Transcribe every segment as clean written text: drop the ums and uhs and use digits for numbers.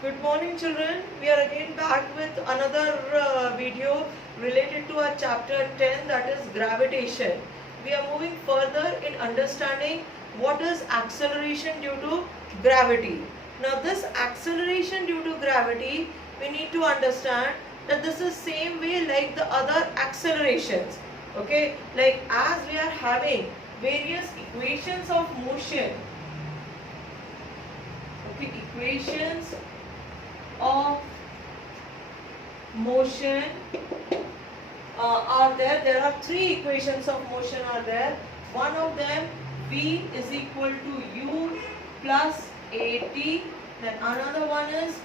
Good morning children. We are again back with another video related to our chapter 10, that is gravitation. We are moving further in understanding what is acceleration due to gravity. Now this acceleration due to gravity, we need to understand that this is same way like the other accelerations. Okay, like as we are having various equations of motion. Okay, equations of motion are there. There are three equations of motion are there. One of them, V is equal to U plus AT. Then another one is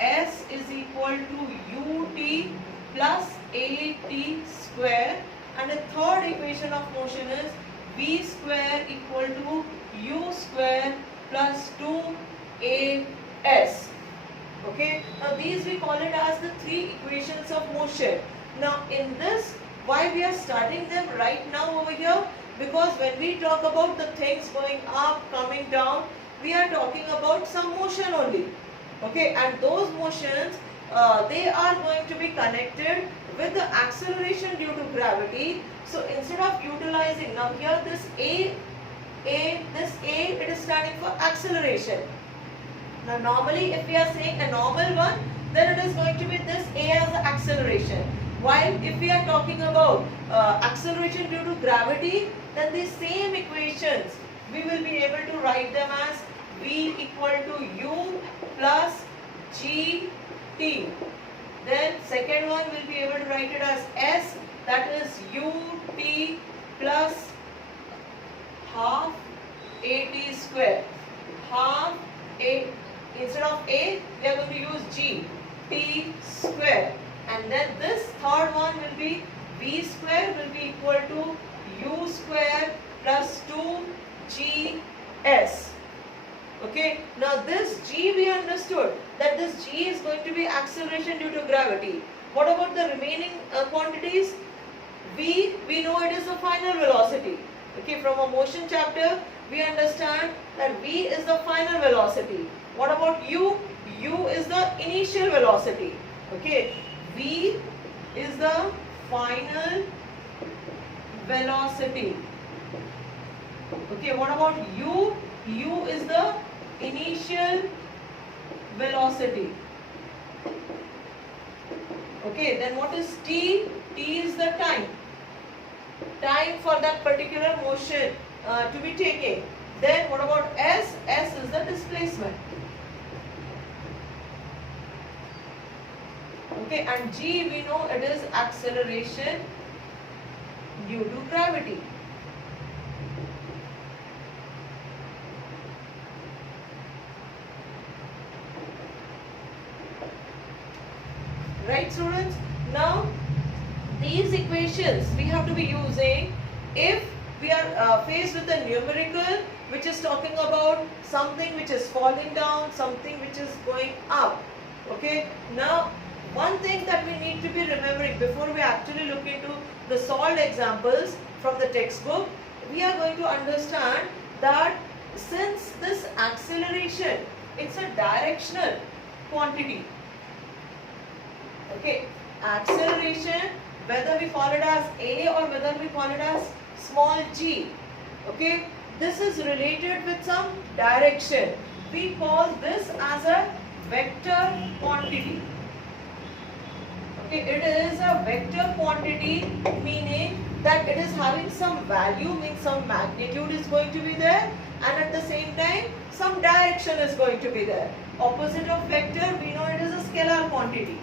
S is equal to UT plus AT square. And the third equation of motion is V square equal to U square plus 2AS. Okay, now these we call it as the three equations of motion. Now in this, why we are starting them right now over here? Because when we talk about the things going up, coming down, we are talking about some motion only. Okay, and those motions, they are going to be connected with the acceleration due to gravity. So instead of utilizing, now here this A, it is standing for acceleration. Now normally if we are saying a normal one, then it is going to be this A as the acceleration. While if we are talking about acceleration due to gravity, then the same equations we will be able to write them as V equal to U plus GT. Then second one will be able to write it as S, that is UT plus half AT square. Half A. Instead of A, we are going to use G, T square. And then this third one will be V square will be equal to U square plus 2GS. Okay, now this G we understood that this G is going to be acceleration due to gravity. What about the remaining quantities? V, we know it is the final velocity. Okay, from a motion chapter, we understand that V is the final velocity. What about U? U is the initial velocity. Okay, V is the final velocity. Okay, what about U? U is the initial velocity. Okay, then what is T? T is the time. Time for that particular motion to be taken. Then what about S? S is the displacement. Okay, and G we know it is acceleration due to gravity. Right students? Now these equations we have to be using if we are faced with a numerical which is talking about something which is falling down, something which is going up. Okay, now one thing that we need to be remembering before we actually look into the solved examples from the textbook, we are going to understand that since this acceleration, it's a directional quantity. Okay, acceleration, whether we call it as A or whether we call it as small g, okay, this is related with some direction. We call this as a vector quantity. Okay, it is a vector quantity, meaning that it is having some value, means some magnitude is going to be there, and at the same time some direction is going to be there. Opposite of vector, we know it is a scalar quantity.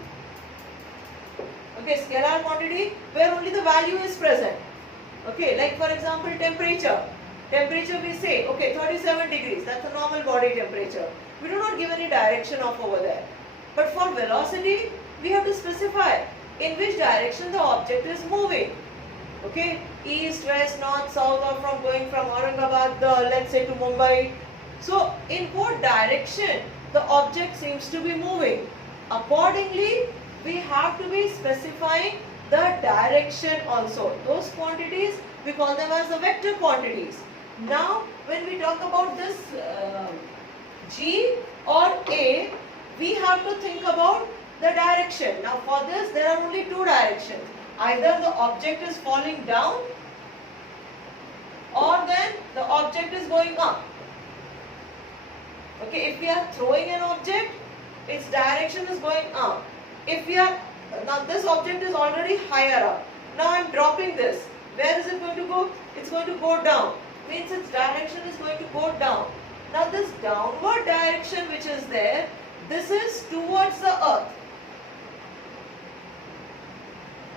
Okay, scalar quantity where only the value is present. Okay, like for example temperature. Temperature we say, okay, 37 degrees, that's a normal body temperature. We do not give any direction of over there. But for velocity, we have to specify in which direction the object is moving. Okay, east, west, north, south, or from going from Aurangabad, let's say to Mumbai. So in what direction the object seems to be moving. Accordingly, we have to be specifying the direction also. Those quantities, we call them as the vector quantities. Now, when we talk about this G or A, we have to think about the direction. Now for this there are only two directions. Either the object is falling down or then the object is going up. Okay, if we are throwing an object, its direction is going up. If we are, now this object is already higher up. Now I am dropping this. Where is it going to go? It's going to go down. Means its direction is going to go down. Now this downward direction which is there, this is towards the earth.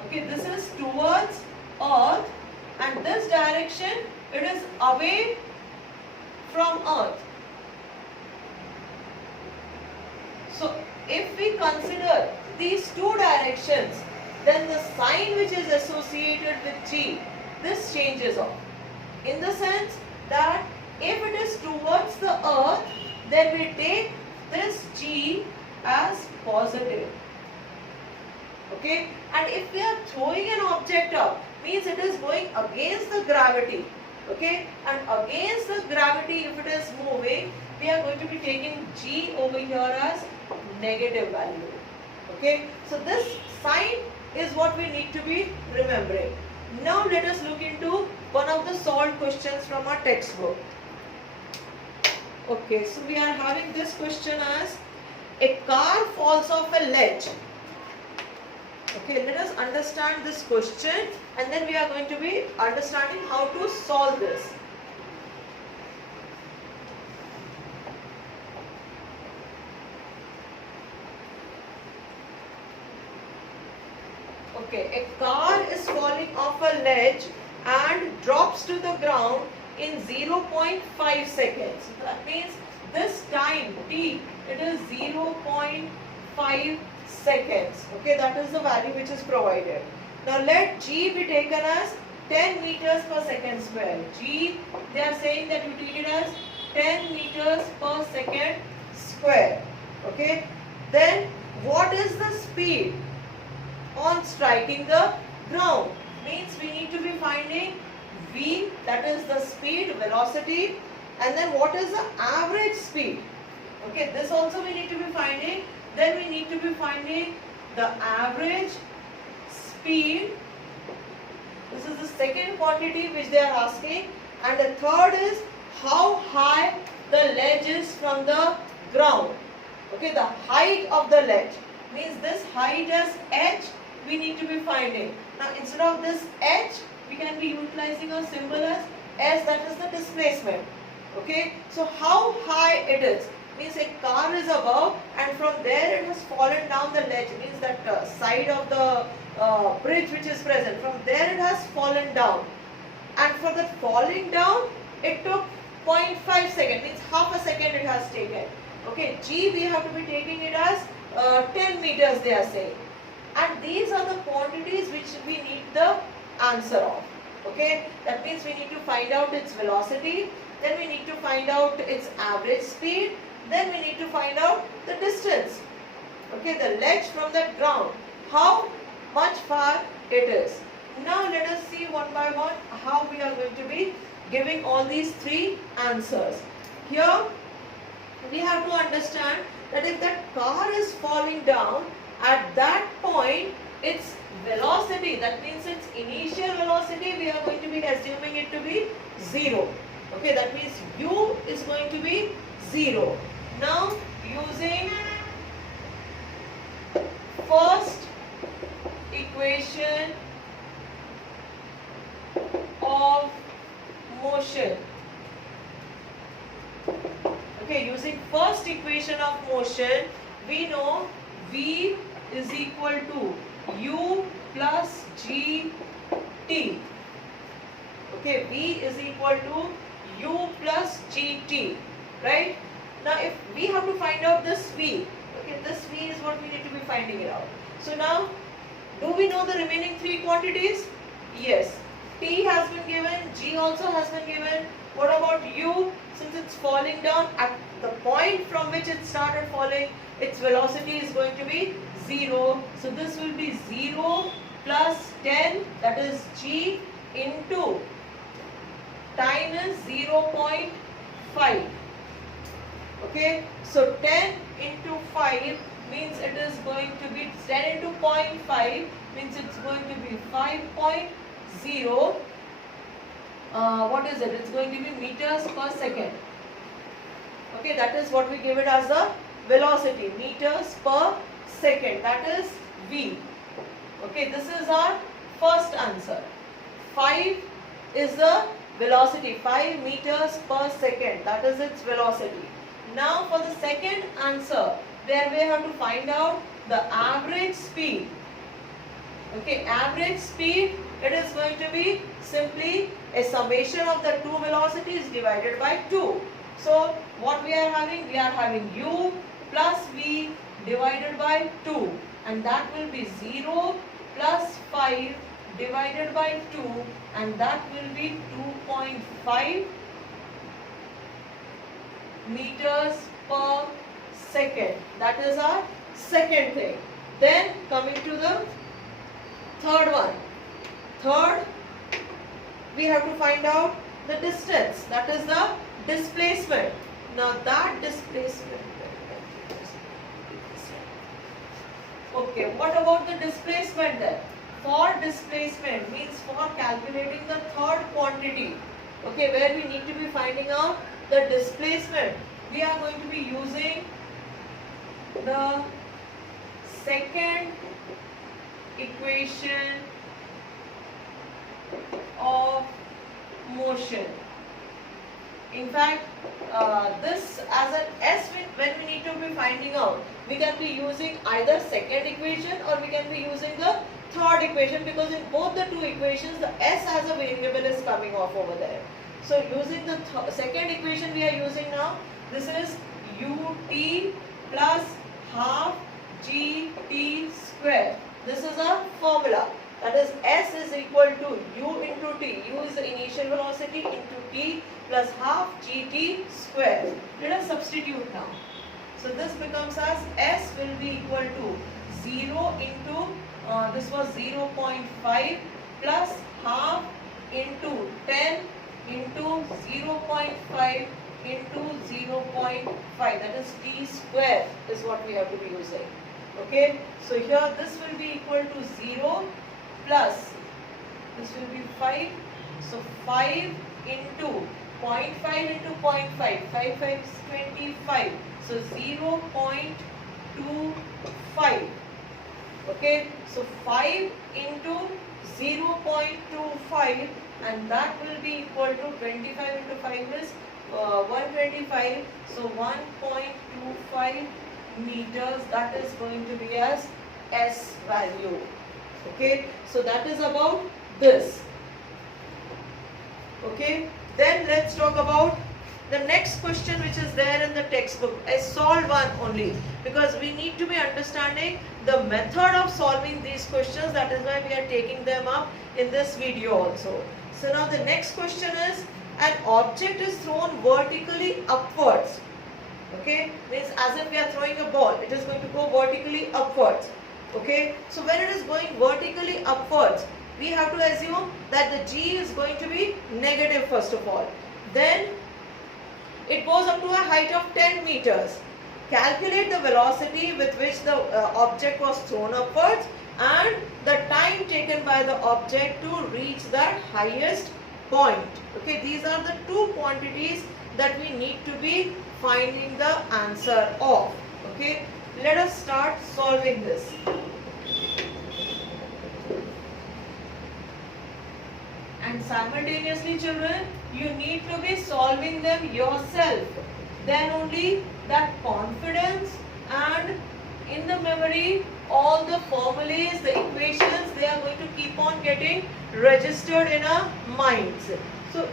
Okay, this is towards earth, and this direction, it is away from earth. So if we consider these two directions, then the sign which is associated with G, this changes off. In the sense that if it is towards the earth, then we take this G as positive. Okay, and if we are throwing an object up, means it is going against the gravity. Okay, and against the gravity, if it is moving, we are going to be taking G over here as negative value. Okay, so this sign is what we need to be remembering. Now let us look into one of the solved questions from our textbook. Okay, so we are having this question as a car falls off a ledge. Okay, let us understand this question and then we are going to be understanding how to solve this. Okay, a car is falling off a ledge and drops to the ground in 0.5 seconds. That means this time t, it is 0.5 seconds. Okay, that is the value which is provided. Now let G be taken as 10 meters per second square. G, they are saying that you take it as 10 meters per second square. Okay, then what is the speed on striking the ground? Means we need to be finding V, that is the speed, velocity, and then what is the average speed? Okay, this also we need to be finding. Then we need to be finding the average speed. This is the second quantity which they are asking, and the third is how high the ledge is from the ground. Okay, the height of the ledge, means this height as h we need to be finding. Now instead of this h, we can be utilizing a symbol as s, that is the displacement. Okay, so how high it is, means a car is above and from there it has fallen down the ledge, means that side of the bridge which is present, from there it has fallen down, and for the falling down it took 0.5 seconds, means half a second it has taken. Okay, G we have to be taking it as 10 meters they are saying, and these are the quantities which we need the answer of. Okay, that means we need to find out its velocity, then we need to find out its average speed, then we need to find out the distance. Okay, the ledge from that ground, how much far it is. Now let us see one by one how we are going to be giving all these three answers. Here we have to understand that if that car is falling down, at that point its velocity, that means its initial velocity, we are going to be assuming it to be 0. Okay, that means u is going to be 0. Now using first equation of motion. Okay, using first equation of motion, we know V is equal to u plus gt. Okay, V is equal to u plus gt, right? Now if we have to find out this V, okay, this V is what we need to be finding it out. So now, do we know the remaining three quantities? Yes. T has been given, G also has been given. What about U? Since it's falling down, at the point from which it started falling, its velocity is going to be 0. So this will be 0 plus 10, that is G, into time is 0.5. Okay, so 10 into 5 means it is going to be 10 into 0.5 means it's going to be 5.0. What is it? It's going to be meters per second. Okay, that is what we give it as the velocity, meters per second. That is V. Okay, this is our first answer. 5 is the velocity, 5 meters per second. That is its velocity. Now for the second answer, where we have to find out the average speed. Okay, average speed, it is going to be simply a summation of the two velocities divided by 2. So what we are having? We are having u plus v divided by 2, and that will be 0 plus 5 divided by 2, and that will be 2.5 meters per second. That is our second thing. Then coming to the third one. Third, we have to find out the distance. That is the displacement. Now that displacement. Okay, what about the displacement then? For displacement means for calculating the third quantity. Okay, where we need to be finding out the displacement, we are going to be using the second equation of motion. In fact, this as an S, when we need to be finding out, we can be using either second equation or we can be using the third equation, because in both the two equations the S as a variable is coming off over there. So using the second equation we are using now, this is ut plus half gt square. This is a formula. That is S is equal to u into t. U is the initial velocity into t plus half gt square. Let us substitute now. So this becomes as S will be equal to 0 into, this was 0.5 plus half into 10 into 0.5 into 0.5. That is t square is what we have to be using. Okay. So here this will be equal to 0 plus this will be 5. So 5 into 0.5 into 0.5. 5 5 is 25. So 0.25. Okay. So 5 into 0.25, and that will be equal to 25 into 5 is 125. So 1.25 meters. That is going to be as S value. Okay, so that is about this. Okay, then let's talk about the next question which is there in the textbook. I solved one only because we need to be understanding the method of solving these questions. That is why we are taking them up in this video also. So now the next question is, an object is thrown vertically upwards. Okay, means as if we are throwing a ball, it is going to go vertically upwards. Okay, so when it is going vertically upwards, we have to assume that the g is going to be negative first of all. Then it goes up to a height of 10 meters. Calculate the velocity with which the object was thrown upwards and the time taken by the object to reach that highest point. Okay, these are the two quantities that we need to be finding the answer of. Okay, let us start solving this. And simultaneously, children, you need to be solving them yourself. Then only that confidence and in the memory, all the formulas, the equations, they are going to keep on getting registered in our minds. So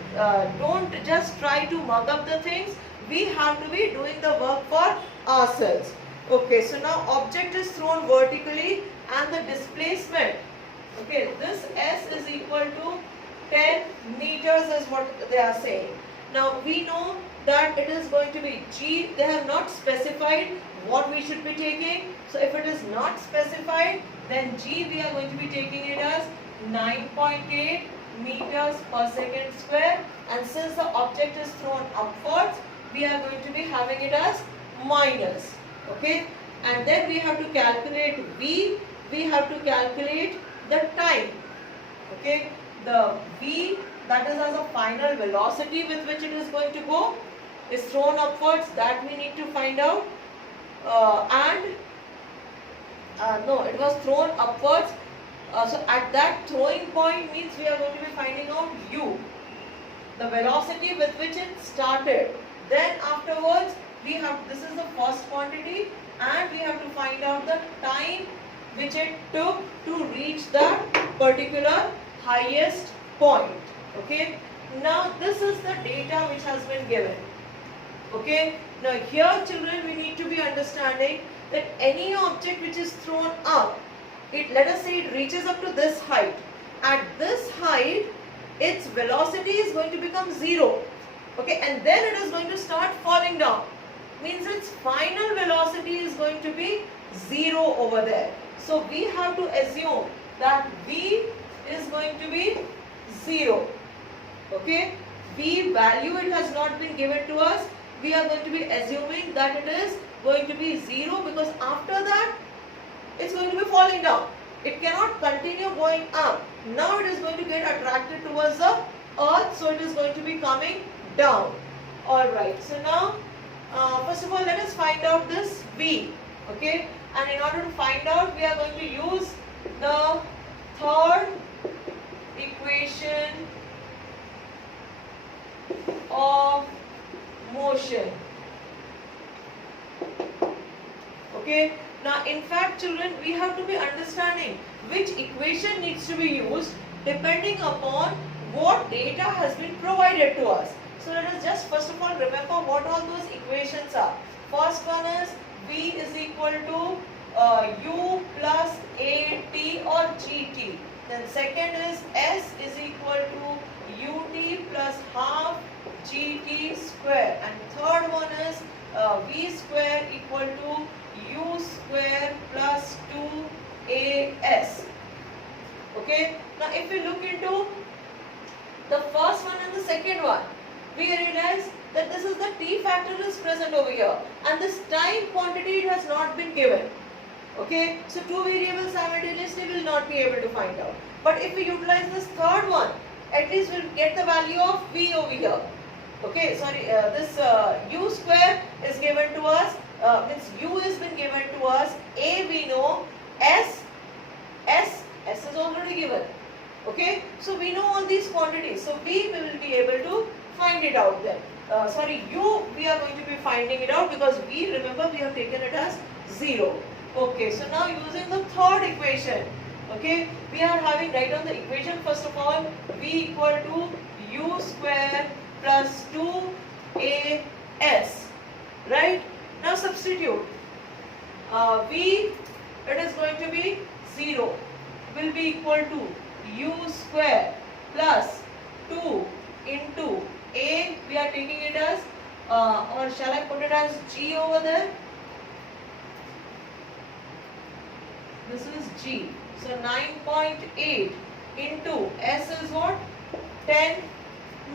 don't just try to mug up the things. We have to be doing the work for ourselves. Okay, so now object is thrown vertically and the displacement. Okay, this S is equal to 10 meters is what they are saying. Now we know that it is going to be G. They have not specified what we should be taking. So if it is not specified, then G we are going to be taking it as 9.8 meters per second square. And since the object is thrown upwards, we are going to be having it as minus. Okay, and then we have to calculate v, we have to calculate the time. Okay, the v, that is as a final velocity with which it is going to go, is thrown upwards, that we need to find out. No, it was thrown upwards. So at that throwing point means we are going to be finding out u, the velocity with which it started. Then afterwards we have, this is the first quantity, and we have to find out the time which it took to reach that particular highest point. Okay, now this is the data which has been given. Okay, now here children, we need to be understanding that any object which is thrown up, let us say it reaches up to this height. At this height, its velocity is going to become 0. Okay, and then it is going to start falling down. Means its final velocity is going to be 0 over there. So we have to assume that v is going to be 0. Okay, v value, it has not been given to us. We are going to be assuming that it is going to be 0, because after that it's going to be falling down. It cannot continue going up. Now it is going to get attracted towards the earth, so it is going to be coming down. Alright, so now first of all, let us find out this v. Okay, and in order to find out, we are going to use the third equation of motion. Okay, now in fact children, we have to be understanding which equation needs to be used depending upon what data has been provided to us. So let us just first of all remember what all those equations are. First one is v is equal to u plus at or gt. Then second is s is equal to ut plus half gt square. And third one is v square equal to u square plus 2as. Okay, now if we look into the first one and the second one, we realize that this is the t factor is present over here, and this time quantity it has not been given. Okay, so two variables simultaneously will not be able to find out. But if we utilize this third one, at least we'll get the value of v over here. Okay, sorry, this u square is given to us, means u has been given to us, a we know, s is already given. Okay, so we know all these quantities, so v we will be able to find it out then. Sorry, u we are going to be finding it out because v, remember, we have taken it as 0. Okay, so now using the third equation, okay, we are having, write down the equation first of all, v equal to u square plus 2as, right? Now substitute, v, it is going to be 0, will be equal to u square plus 2 into a, we are taking it as, or shall I put it as g over there? This is g. So 9.8 into s is what? 10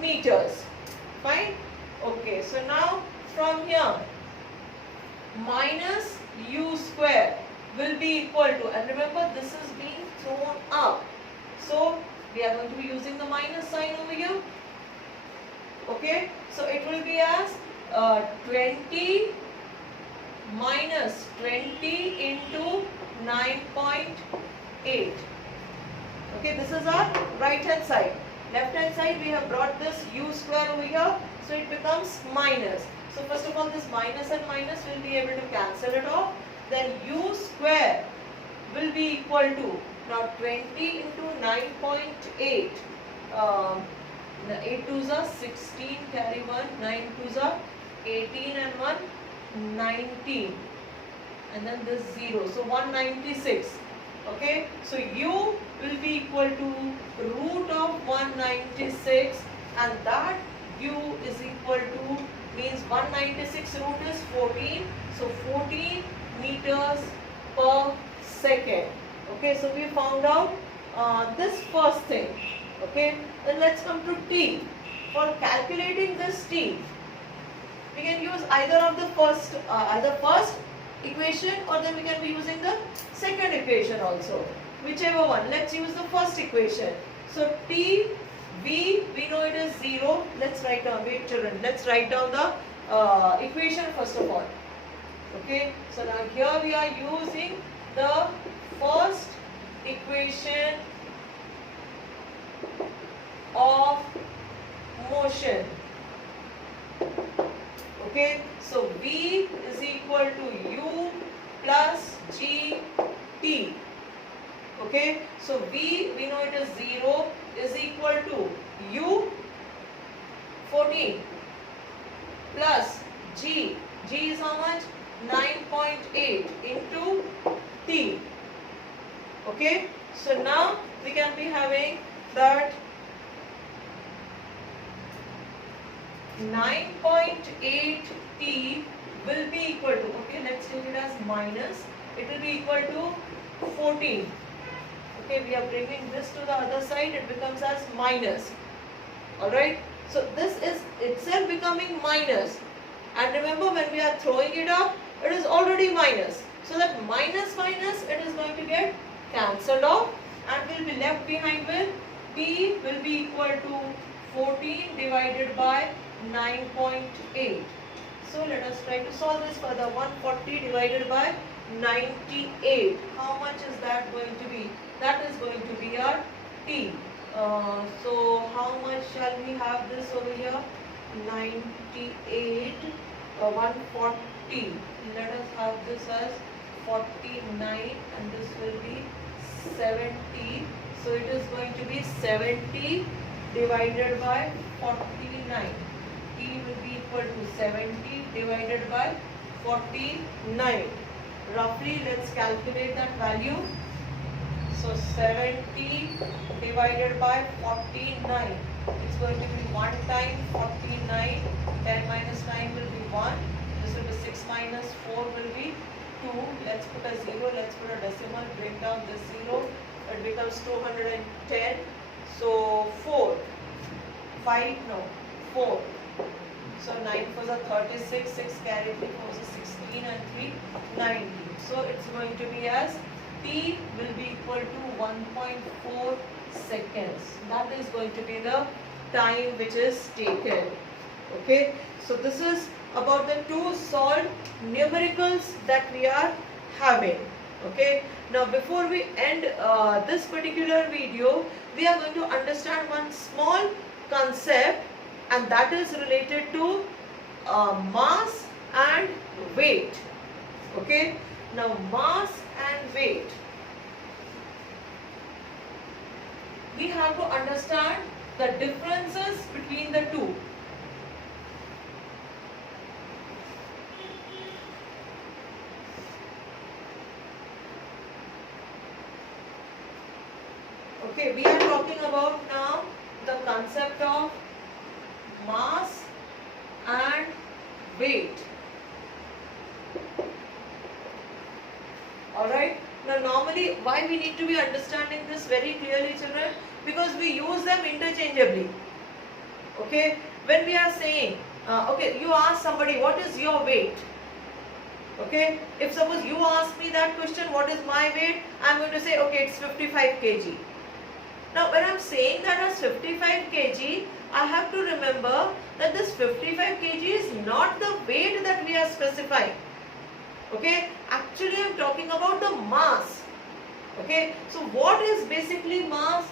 meters. Fine? Okay, so now from here, minus u square will be equal to, and remember this is being thrown up, so we are going to be using the minus sign over here. Okay, so it will be as 20 minus 20 into 9.8. Okay, this is our right hand side. Left hand side, we have brought this u square over here, so it becomes minus. So first of all, this minus and minus will be able to cancel it off. Then u square will be equal to, now 20 into 9.8. 8 2s are 16, carry 1, 9 2s are 18 and 1, 19. And then this 0, so 196. Okay, so u will be equal to root of 196, and that u is equal to, means 196 root is 14, so 14 meters per second. Okay, so we found out this first thing. Okay, then let's come to t. For calculating this t, We can use either of the first equation, or then we can be using the second equation also, whichever one. Let's use the first equation. So T V, we know it is 0. Let's write down, wait children, let's write down the equation first of all. Okay, so now here we are using the first equation of motion. Okay, so V is equal to U plus G T. Okay, so V, we know it is 0, is equal to U 14 plus G. G is how much? 9.8 into T. Okay, so now we can be having that 9.8 T will be equal to, okay, let's take it as minus, it will be equal to 14. Okay, we are bringing this to the other side, it becomes as minus. Alright, so this is itself becoming minus. And remember, when we are throwing it up, it is already minus. So that minus minus, it is going to get cancelled off and will be left behind with T will be equal to 14 divided by 9.8. So let us try to solve this further. 140 divided by 98. How much is that going to be? That is going to be our T. So how much shall we have this over here? 98, 140. Let us have this as 49 and this will be 70. So it is going to be 70 divided by 49. T will be equal to 70 divided by 49. Roughly, let's calculate that value. So 70 divided by 49. It's going to be 1 time 49. 10 minus 9 will be 1. This will be 6 minus 4 will be 2. Let's put a 0. Let's put a decimal. Bring down this 0. It becomes 210. So 4. 5, no, 4. So 9 for the 36, 6 carry 3 for the 16 and 3, 19. So it's going to be as T will be equal to 1.4 seconds. That is going to be the time which is taken. Okay, so this is about the two solved numericals that we are having. Okay, now before we end this particular video, we are going to understand one small concept, and that is related to mass and weight. Okay, now mass and weight, we have to understand the differences between the two. Okay, we are talking about now the concept of mass and weight. Alright, now normally why we need to be understanding this very clearly, children? Because we use them interchangeably. Okay, when we are saying, okay, you ask somebody, what is your weight? Okay, if suppose you ask me that question, what is my weight? I am going to say, okay, it's 55 kg. Now when I am saying that as 55 kg, I have to remember that this 55 kg is not the weight that we are specifying. Okay, actually I am talking about the mass. Okay, so what is basically mass?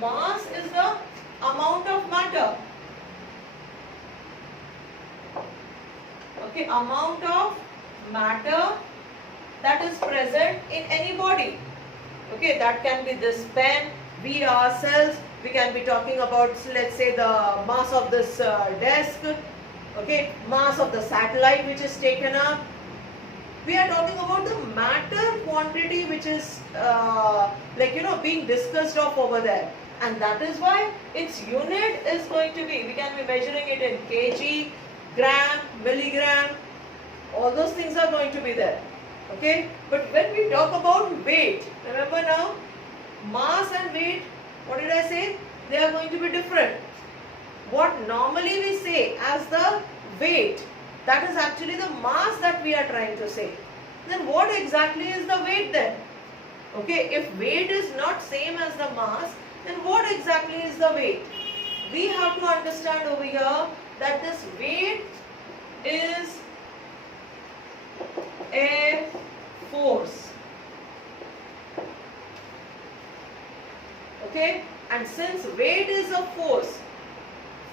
Mass is the amount of matter. Okay, amount of matter that is present in any body. Okay, that can be this pen, we ourselves, we can be talking about, let's say, the mass of this desk, okay, mass of the satellite which is taken up. We are talking about the matter quantity which is being discussed of over there, and that is why its unit is going to be, we can be measuring it in kg, gram, milligram, all those things are going to be there. Okay, but when we talk about weight, remember now, mass and weight, what did I say? They are going to be different. What normally we say as the weight, That is actually the mass that we are trying to say. Then what exactly is the weight then? Okay, if weight is not same as the mass, then what exactly is the weight? We have to understand over here that this weight is a force. Okay, and since weight is a force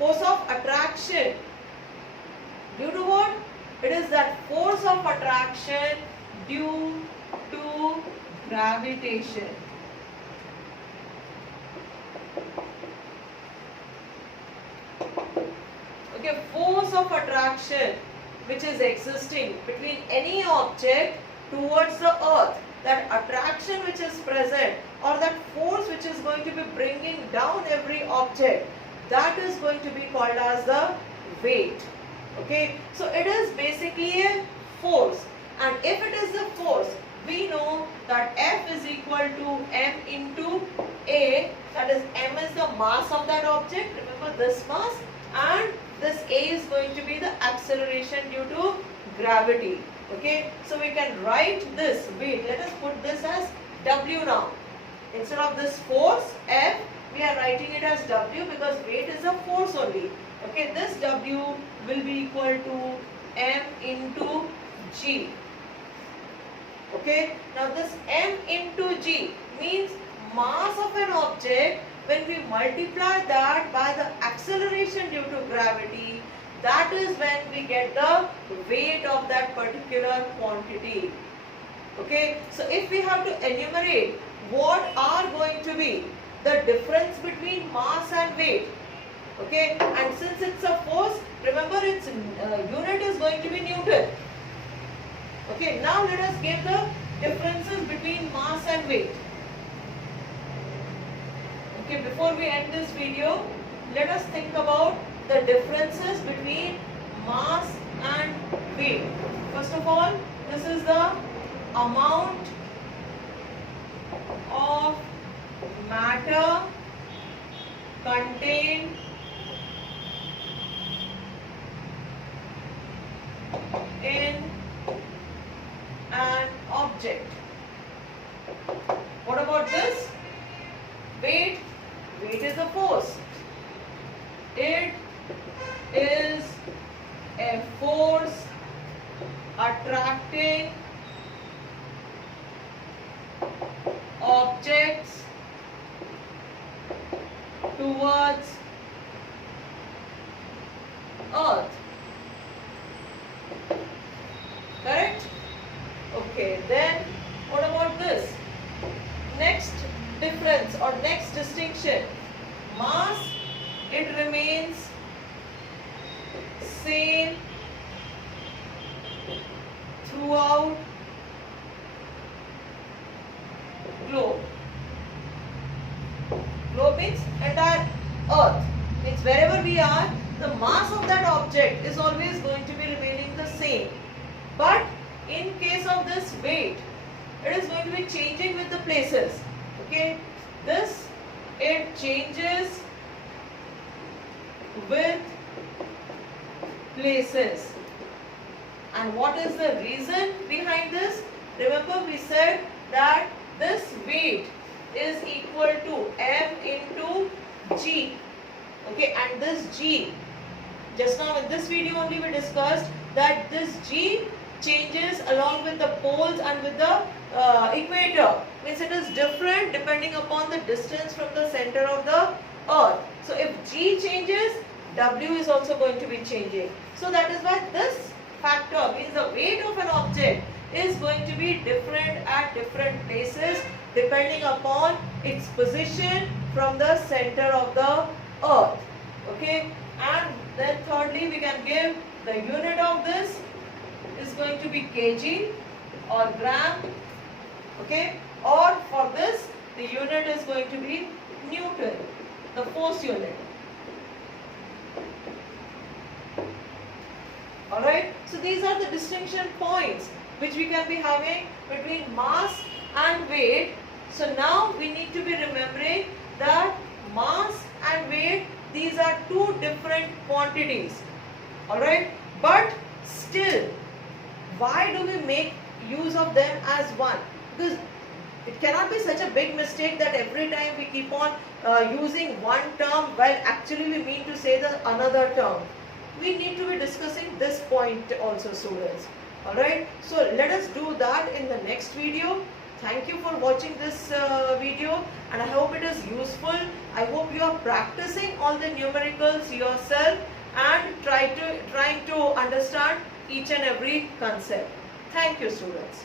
of attraction, due to what? It is that force of attraction due to gravitation. Okay, force of attraction which is existing between any object towards the earth, that attraction which is present, or that force which is going to be bringing down every object, that is going to be called as the weight. Okay, so it is basically a force, and if it is a force, we know that F is equal to m into A, that is m is the mass of that object, remember this mass, and this A is going to be the acceleration due to gravity. Okay, so we can write this weight, let us put this as W now. Instead of this force F, we are writing it as W because weight is a force only. Okay, this W will be equal to m into G. Okay, now this m into G means mass of an object. When we multiply that by the acceleration due to gravity, that is when we get the weight of that particular quantity. Okay, so if we have to enumerate what are going to be the difference between mass and weight, okay, and since it's a force, remember its unit is going to be Newton. Okay, now let us give the differences between mass and weight. Okay, before we end this video, let us think about the differences between mass and weight. First of all, this is the amount of matter contained in an object. What about this? Weight. Weight is a force. It is a force attracting objects towards earth. Correct? Okay, then what about this? Next difference or next distinction. Mass, it remains same throughout globe. Globe means entire earth. Means wherever we are, the mass of that object is always going to be remaining the same. But in case of this weight, it is going to be changing with the places. Okay, this it changes with places. And what is the reason behind this? Remember we said that this weight is equal to m into G. Okay, and this G, just now in this video only we discussed that this G changes along with the poles and with the equator. Means it is different depending upon the distance from the center of the earth. So if G changes, W is also going to be changing. So that is why this factor means the weight of an object is going to be different at different places depending upon its position from the center of the earth. Okay, and then thirdly we can give the unit of this is going to be kg or gram. Okay, or for this the unit is going to be Newton, the force unit. Alright, so these are the distinction points which we can be having between mass and weight. So now we need to be remembering that mass and weight, these are two different quantities. Alright, but Still, why do we make use of them as one? Because it cannot be such a big mistake that every time we keep on using one term while actually we mean to say the another term. We need to be discussing this point also, students. Alright, so let us do that in the next video. Thank you for watching this video, and I hope it is useful. I hope you are practicing all the numericals yourself and trying to understand each and every concept. Thank you, students.